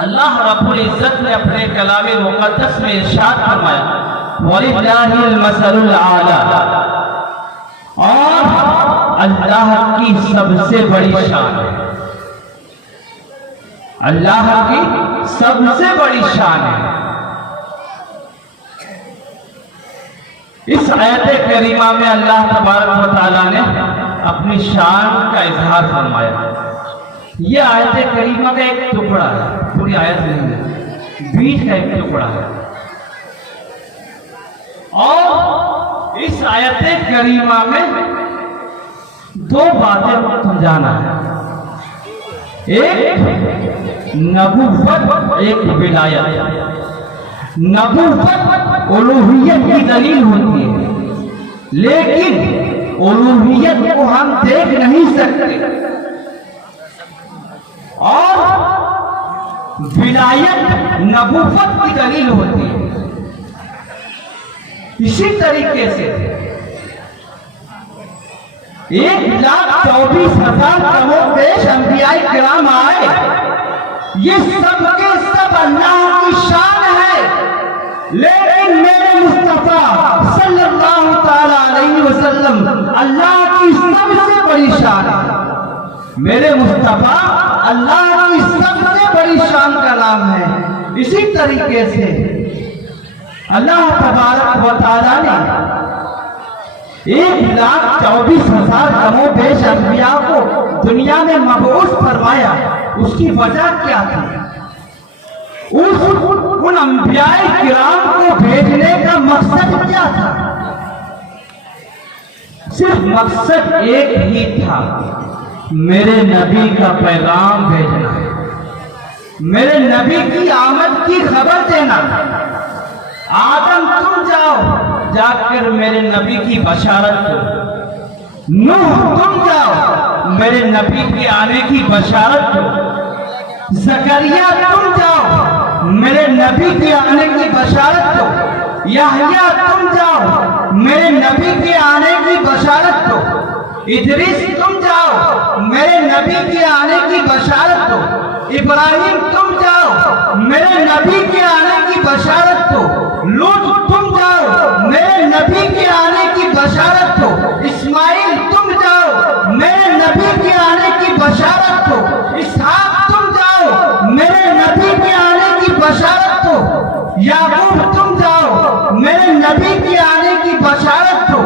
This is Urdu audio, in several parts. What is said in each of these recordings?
اللہ رب العزت نے اپنے کلام مقدس میں ارشاد فرمایا وَلِلَّهِ الْمَثَلُ الْأَعْلَىٰ، اور اللہ کی سب سے بڑی شان ہے، اللہ کی سب سے بڑی شان ہے۔ اس آیت کریمہ میں اللہ تبارک و تعالیٰ نے اپنی شان کا اظہار فرمایا۔ یہ آیت کریمہ کا ایک ٹکڑا ہے، پوری آیت نہیں ہے، بیچ کا ایک ٹکڑا ہے، اور اس آیت کریمہ میں دو باتیں سمجھانا ہے، ایک نبوت، ایک ولایت۔ نبوت الوہیت کی دلیل ہوتی ہے، لیکن الوہیت کو ہم دیکھ نہیں سکتے، اور ولایت نبوت کی دلیل ہوتی ہے۔ اسی طریقے سے 1,24,000 کم و بیش انبیاء کرام آئے، یہ سب کے سب اللہ کی شان ہے، لیکن میرے مصطفیٰ صلی اللہ تعالی علیہ وسلم اللہ کی سب سے بڑی شان ہے، میرے مصطفیٰ اللہ کی سب سے بڑی شان کا نام ہے۔ اسی طریقے سے اللہ تبارک و تعالیٰ نے 1,24,000 کم و بیش انبیاء کو دنیا میں مبعوث فرمایا۔ اس کی وجہ کیا تھی؟ ان انبیاء کرام کو بھیجنے کا مقصد کیا تھا؟ صرف مقصد ایک ہی تھا، میرے نبی کا پیغام بھیجنا، میرے نبی کی آمد کی خبر دینا۔ آدم تم جاؤ، جا کر میرے نبی کی بشارت دو، نوح تم جاؤ، میرے نبی کے آنے کی بشارت دو، زکریا تم جاؤ، میرے نبی کے آنے کی بشارت دو، یحییٰ تم جاؤ، میرے نبی کے آنے کی بشارت دو، ادریس تم جاؤ، میرے نبی کے آنے کی بشارت دو، ابراہیم تم جاؤ، میرے نبی کے آنے کی بشارت دو، لوط تم جاؤ، میرے نبی کے آنے کی بشارت دو، اسماعیل تم جاؤ، میرے نبی کے آنے کی بشارت دو، اسحاق تم جاؤ، میرے نبی کے آنے کی بشارت دو، یعقوب تم جاؤ، میرے نبی کے آنے کی بشارت دو،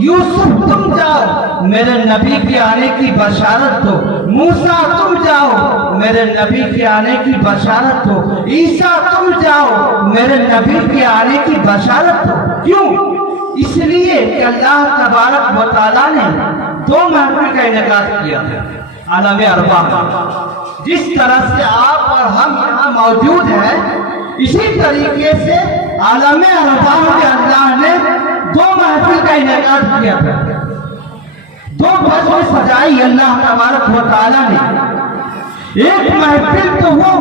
یوسف تم جاؤ، میرے نبی کے آنے کی بشارت دو، موسیٰ تم جاؤ، میرے نبی کے آنے کی بشارت دو، عیسیٰ تم جاؤ، میرے نبی کے آنے کی بشارت دو۔ کیوں؟ اس لیے کہ اللہ تبارک و تعالیٰ نے دو محفل کا انعقاد کیا عالم ارواح میں۔ جس طرح سے آپ اور ہم یہاں موجود ہیں، اسی طریقے سے عالم ارواح میں اللہ نے دو محفل کا انعقاد کیا تھا، دو بجے سجائی اللہ تبارک و تعالیٰ نے۔ ایک محفل تو وہ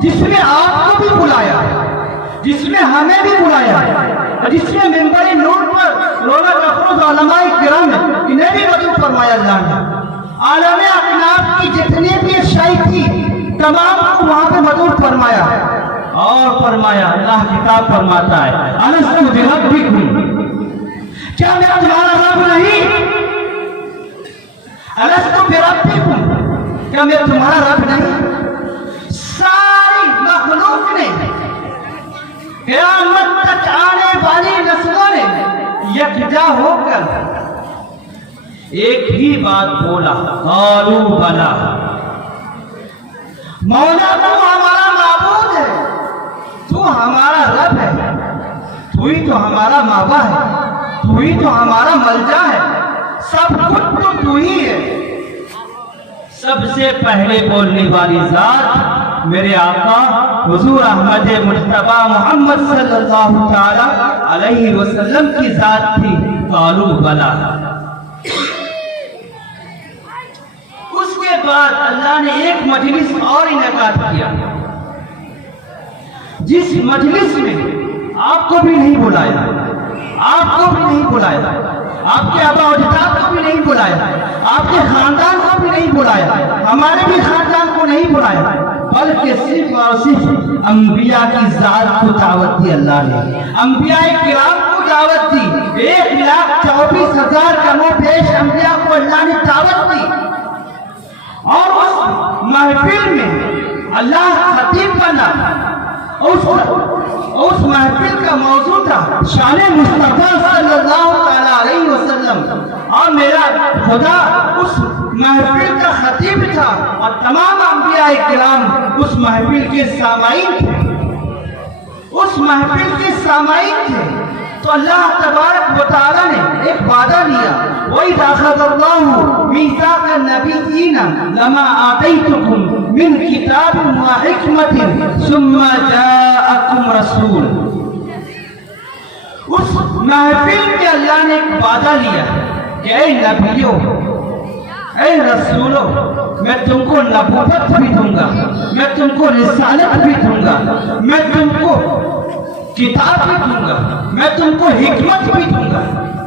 جس میں آپ کو بھی بلایا، جس میں ہمیں بھی بلایا، جس میں منبر نور پر رونق افروز علماء کرام انہیں بھی مدعو فرمایا اللہ نے۔ عالم اکناف کی جتنی بھی اشیاء تھی تمام کو وہاں پہ مدعو فرمایا، اور فرمایا اللہ کتاب فرماتا ہے الستو بربکم، کیا میں تمہارا رب نہیں؟ الستو بربکم، کیا میں تمہارا رب نہیں؟ ساری مخلوق نے، قیامت تک آنے والی نسلوں نے یکجا ہو کر ایک ہی بات بولا، قالوا بلا، مولا تو ہمارا معبود ہے، تو ہمارا رب ہے، تو ہی تو ہمارا ماوا ہے، تو ہی تو ہمارا ملجا ہے، سب کچھ تو ہی ہے۔ سب سے پہلے بولنے والی ذات میرے آقا حضور احمد مجتبیٰ محمد صلی اللہ تعالی علیہ وسلم کی ذات تھی، قالوا بلا۔ اس کے بعد اللہ نے ایک مجلس اور انعقاد کیا، جس مجلس میں آپ کو بھی نہیں بلایا، آپ کو بھی نہیں بلایا، آپ کے آبا و اجداد کو بھی نہیں بلایا، آپ کے خاندان کو بھی نہیں بلایا، ہمارے بھی خاندان کو نہیں بلایا، بلکہ صرف اور صرف انبیاء کی ذات کو دعوت دی اللہ نے، انبیاء کرام کو دعوت دی، 1,24,000 کم و بیش انبیاء کو اللہ نے دعوت دی، اور اس محفل میں اللہ خطیب بنا، اس محفل کا موضوع تھا شان مصطفیٰ صلی اللہ علیہ وسلم، اور میرا خدا اس محفل کا خطیب تھا، اور تمام انبیاء کرام اس محفل کے سامعین تھے، اس محفل کے سامعین تھے۔ تو اللہ تبارک و تعالیٰ نے ایک وعدہ لیا، وَإِذَا أَخَذَ اللَّهُ مِيثَاقَ النَّبِيِّينَ لَمَا آتَيْتُكُم مِّن كِتَابٍ وَحِكْمَةٍ ثُمَّ جَاءَكُمْ رَسُولٌ۔ اس محفل میں اللہ نے ایک وعدہ لیا کہ اے نبیوں، اے رسولوں، میں تم کو نبوت بھی دوں گا، میں تم کو رسالت بھی دوں گا، میں تم کو کتاب بھی دوں گا، میں تم کو حکمت بھی دوں گا،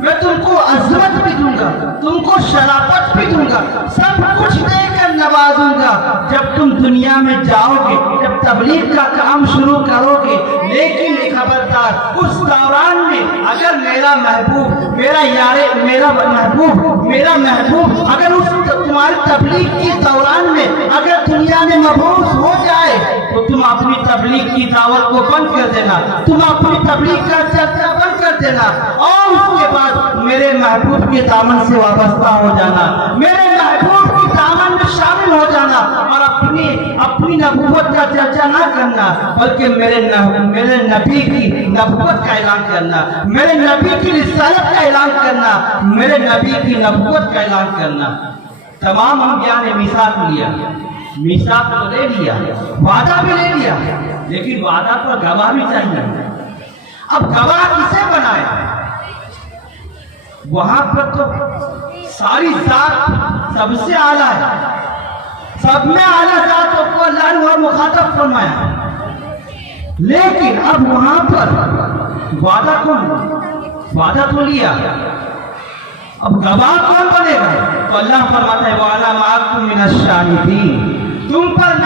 میں تم کو عظمت بھی دوں گا، تم کو شرافت بھی دوں گا، سب کچھ دے کر نوازوں گا جب تم دنیا میں جاؤ گے، جب تبلیغ کا کام شروع کرو گے۔ لیکن خبردار، اس دوران میں اگر میرا محبوب، میرا محبوب اگر اس تمہاری تبلیغ کی دوران میں اگر دنیا میں مبعوث ہو جائے تو تم اپنی تبلیغ کی دعوت کو بند کر دینا، تم اپنی تبلیغ کا چرچا بند کر دینا، اور اس کے بعد میرے محبوب کے دامن سے وابستہ ہو جانا، میرے محبوب کے دامن میں شامل ہو جانا، اور اپنی نبوت کا چرچا نہ کرنا، بلکہ میرے نبی کی نبوت کا اعلان کرنا، میرے نبی کی رسالت کا اعلان کرنا، میرے نبی کی نبوت کا اعلان کرنا۔ تمام انبیاء نے میثاق لیا، میثاق تو لے لیا، وعدہ بھی لے لیا، لیکن وعدہ پر گواہ بھی چاہیے۔ اب گواہ کسے بنائے؟ وہاں پر تو ساری ذات سب سے اعلیٰ ہے، سب میں اعلیٰ ذاتوں کو اللہ نے مخاطب فرمایا، لیکن اب وہاں پر وعدہ تو لیا، اب گواہ کون بنے گا؟ تو اللہ فرماتا ہے وَعَلَىٰ مَعَكُم مِّنَ الشَّاهِدِينَ، تم پر